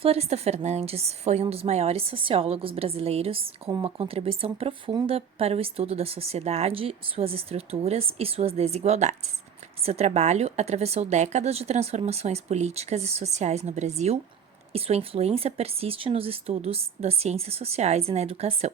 Florestan Fernandes foi um dos maiores sociólogos brasileiros, com uma contribuição profunda para o estudo da sociedade, suas estruturas e suas desigualdades. Seu trabalho atravessou décadas de transformações políticas e sociais no Brasil, e sua influência persiste nos estudos das ciências sociais e na educação.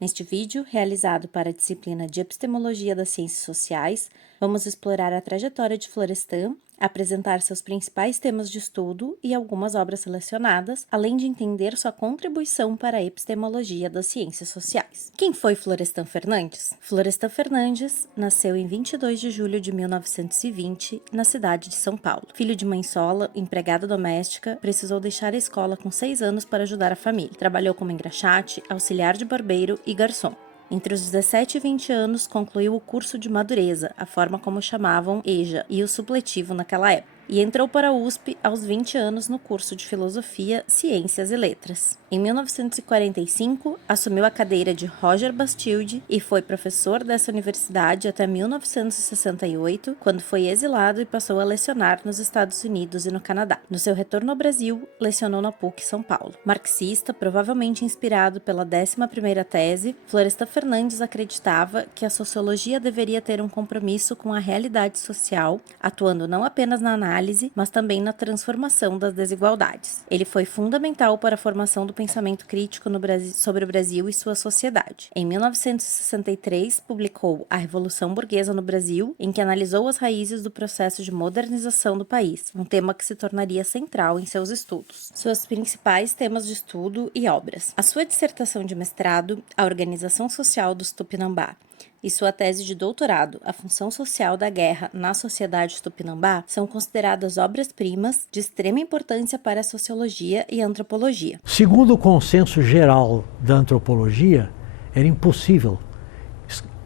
Neste vídeo, realizado para a disciplina de Epistemologia das Ciências Sociais, vamos explorar a trajetória de Florestan, apresentar seus principais temas de estudo e algumas obras selecionadas, além de entender sua contribuição para a epistemologia das ciências sociais. Quem foi Florestan Fernandes? Florestan Fernandes nasceu em 22 de julho de 1920, na cidade de São Paulo. Filho de mãe sola, empregada doméstica, precisou deixar a escola com 6 anos para ajudar a família. Trabalhou como engraxate, auxiliar de barbeiro e garçom. Entre os 17 e 20 anos, concluiu o curso de madureza, a forma como chamavam EJA, e o supletivo naquela época, e entrou para a USP aos 20 anos no curso de Filosofia, Ciências e Letras. Em 1945, assumiu a cadeira de Roger Bastilde e foi professor dessa universidade até 1968, quando foi exilado e passou a lecionar nos Estados Unidos e no Canadá. No seu retorno ao Brasil, lecionou na PUC São Paulo. Marxista, provavelmente inspirado pela 11ª tese, Florestan Fernandes acreditava que a sociologia deveria ter um compromisso com a realidade social, atuando não apenas na análise, mas também na transformação das desigualdades. Ele foi fundamental para a formação do pensamento crítico no Brasil, sobre o Brasil e sua sociedade. Em 1963, publicou A Revolução Burguesa no Brasil, em que analisou as raízes do processo de modernização do país, um tema que se tornaria central em seus estudos. Seus principais temas de estudo e obras: a sua dissertação de mestrado, A Organização Social dos Tupinambá, e sua tese de doutorado, A Função Social da Guerra na Sociedade Tupinambá, são consideradas obras-primas de extrema importância para a sociologia e a antropologia. Segundo o consenso geral da antropologia, era impossível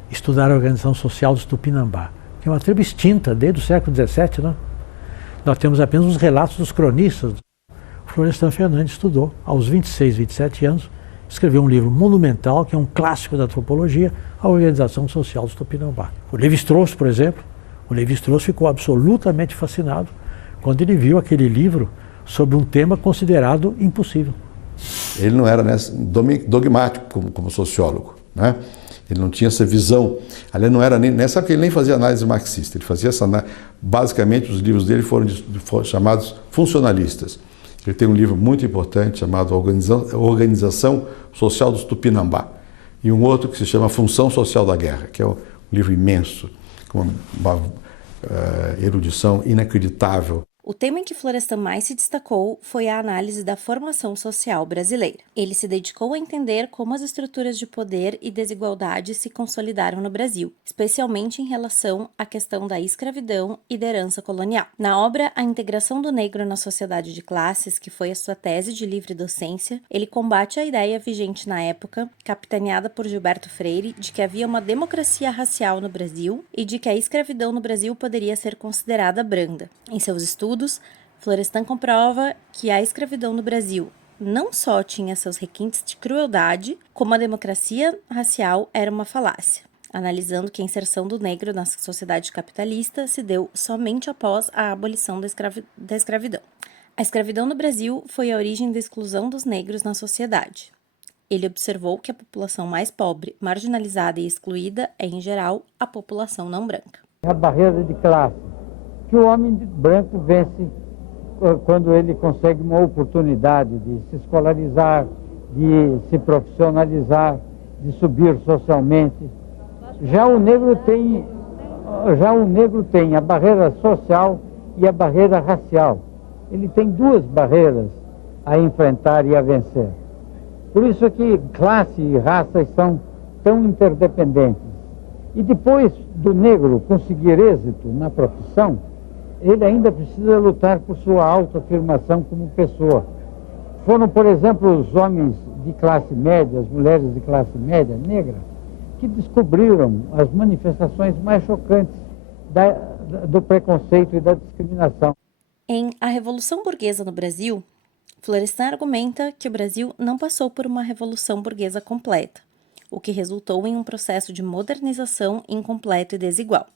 estudar a organização social dos Tupinambá, que é uma tribo extinta desde o século XVII, né? Nós temos apenas os relatos dos cronistas. Florestan Fernandes estudou aos 26, 27 anos, escreveu um livro monumental, que é um clássico da antropologia, A Organização Social dos Tupinambá. O Lévi-Strauss, por exemplo, o Lévi-Strauss ficou absolutamente fascinado quando ele viu aquele livro sobre um tema considerado impossível. Ele não era dogmático como sociólogo, né? Ele não tinha essa visão. Aliás, não era nem nessa época, ele nem fazia análise marxista. Ele fazia essa análise. Basicamente, os livros dele foram chamados funcionalistas. Ele tem um livro muito importante chamado Organização Social dos Tupinambá e um outro que se chama Função Social da Guerra, que é um livro imenso, com uma erudição inacreditável. O tema em que Florestan mais se destacou foi a análise da formação social brasileira. Ele se dedicou a entender como as estruturas de poder e desigualdade se consolidaram no Brasil, especialmente em relação à questão da escravidão e da herança colonial. Na obra A Integração do Negro na Sociedade de Classes, que foi a sua tese de livre docência, ele combate a ideia vigente na época, capitaneada por Gilberto Freire, de que havia uma democracia racial no Brasil e de que a escravidão no Brasil poderia ser considerada branda. Em seus estudos, Florestan comprova que a escravidão no Brasil não só tinha seus requintes de crueldade, como a democracia racial era uma falácia, analisando que a inserção do negro na sociedade capitalista se deu somente após a abolição da escravidão. A escravidão no Brasil foi a origem da exclusão dos negros na sociedade. Ele observou que a população mais pobre, marginalizada e excluída é, em geral, a população não branca. A barreira de classe, que o homem branco vence quando ele consegue uma oportunidade de se escolarizar, de se profissionalizar, de subir socialmente. Já o negro tem a barreira social e a barreira racial. Ele tem duas barreiras a enfrentar e a vencer. Por isso é que classe e raça estão tão interdependentes. E depois do negro conseguir êxito na profissão, ele ainda precisa lutar por sua autoafirmação como pessoa. Foram, por exemplo, os homens de classe média, as mulheres de classe média negra, que descobriram as manifestações mais chocantes do preconceito e da discriminação. Em A Revolução Burguesa no Brasil, Florestan argumenta que o Brasil não passou por uma revolução burguesa completa, o que resultou em um processo de modernização incompleto e desigual.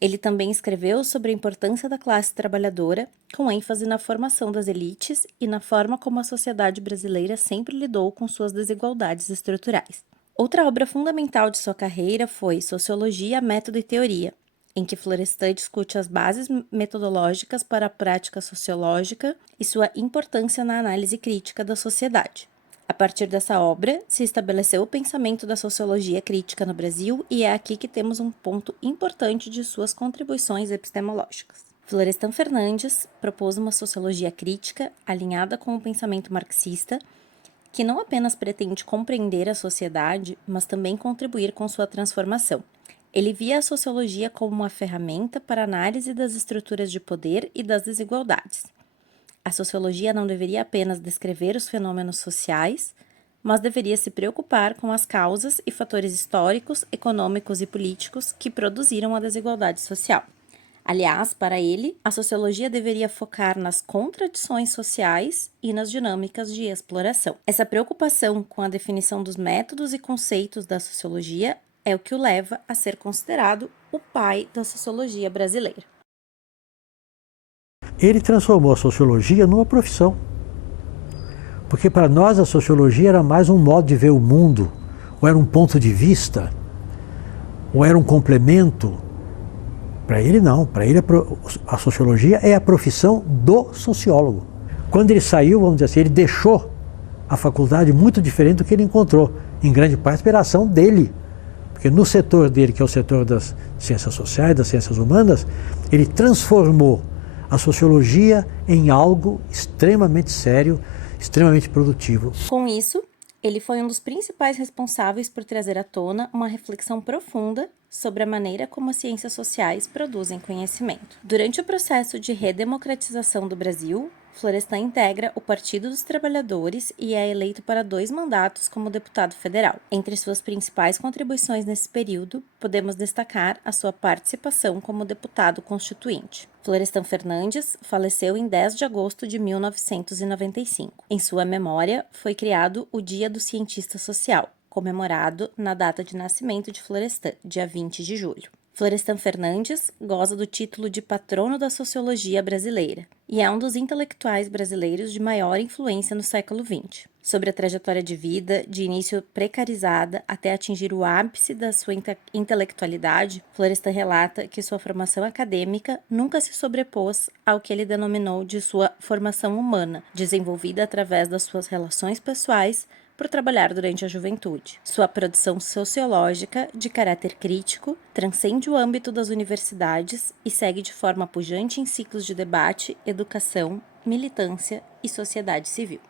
Ele também escreveu sobre a importância da classe trabalhadora, com ênfase na formação das elites e na forma como a sociedade brasileira sempre lidou com suas desigualdades estruturais. Outra obra fundamental de sua carreira foi Sociologia, Método e Teoria, em que Florestan discute as bases metodológicas para a prática sociológica e sua importância na análise crítica da sociedade. A partir dessa obra, se estabeleceu o pensamento da sociologia crítica no Brasil e é aqui que temos um ponto importante de suas contribuições epistemológicas. Florestan Fernandes propôs uma sociologia crítica alinhada com o pensamento marxista, que não apenas pretende compreender a sociedade, mas também contribuir com sua transformação. Ele via a sociologia como uma ferramenta para a análise das estruturas de poder e das desigualdades. A sociologia não deveria apenas descrever os fenômenos sociais, mas deveria se preocupar com as causas e fatores históricos, econômicos e políticos que produziram a desigualdade social. Aliás, para ele, a sociologia deveria focar nas contradições sociais e nas dinâmicas de exploração. Essa preocupação com a definição dos métodos e conceitos da sociologia é o que o leva a ser considerado o pai da sociologia brasileira. Ele transformou a sociologia numa profissão. Porque para nós a sociologia era mais um modo de ver o mundo, ou era um ponto de vista, ou era um complemento. Para ele não, para ele a sociologia é a profissão do sociólogo. Quando ele saiu, vamos dizer assim, ele deixou a faculdade muito diferente do que ele encontrou, em grande parte pela ação dele. Porque no setor dele, que é o setor das ciências sociais, das ciências humanas, ele transformou a sociologia em algo extremamente sério, extremamente produtivo. Com isso, ele foi um dos principais responsáveis por trazer à tona uma reflexão profunda sobre a maneira como as ciências sociais produzem conhecimento. Durante o processo de redemocratização do Brasil, Florestan integra o Partido dos Trabalhadores e é eleito para 2 mandatos como deputado federal. Entre suas principais contribuições nesse período, podemos destacar a sua participação como deputado constituinte. Florestan Fernandes faleceu em 10 de agosto de 1995. Em sua memória, foi criado o Dia do Cientista Social, comemorado na data de nascimento de Florestan, dia 20 de julho. Florestan Fernandes goza do título de patrono da sociologia brasileira e é um dos intelectuais brasileiros de maior influência no século XX. Sobre a trajetória de vida, de início precarizada até atingir o ápice da sua intelectualidade, Florestan relata que sua formação acadêmica nunca se sobrepôs ao que ele denominou de sua formação humana, desenvolvida através das suas relações pessoais por trabalhar durante a juventude. Sua produção sociológica, de caráter crítico, transcende o âmbito das universidades e segue de forma pujante em ciclos de debate, educação, militância e sociedade civil.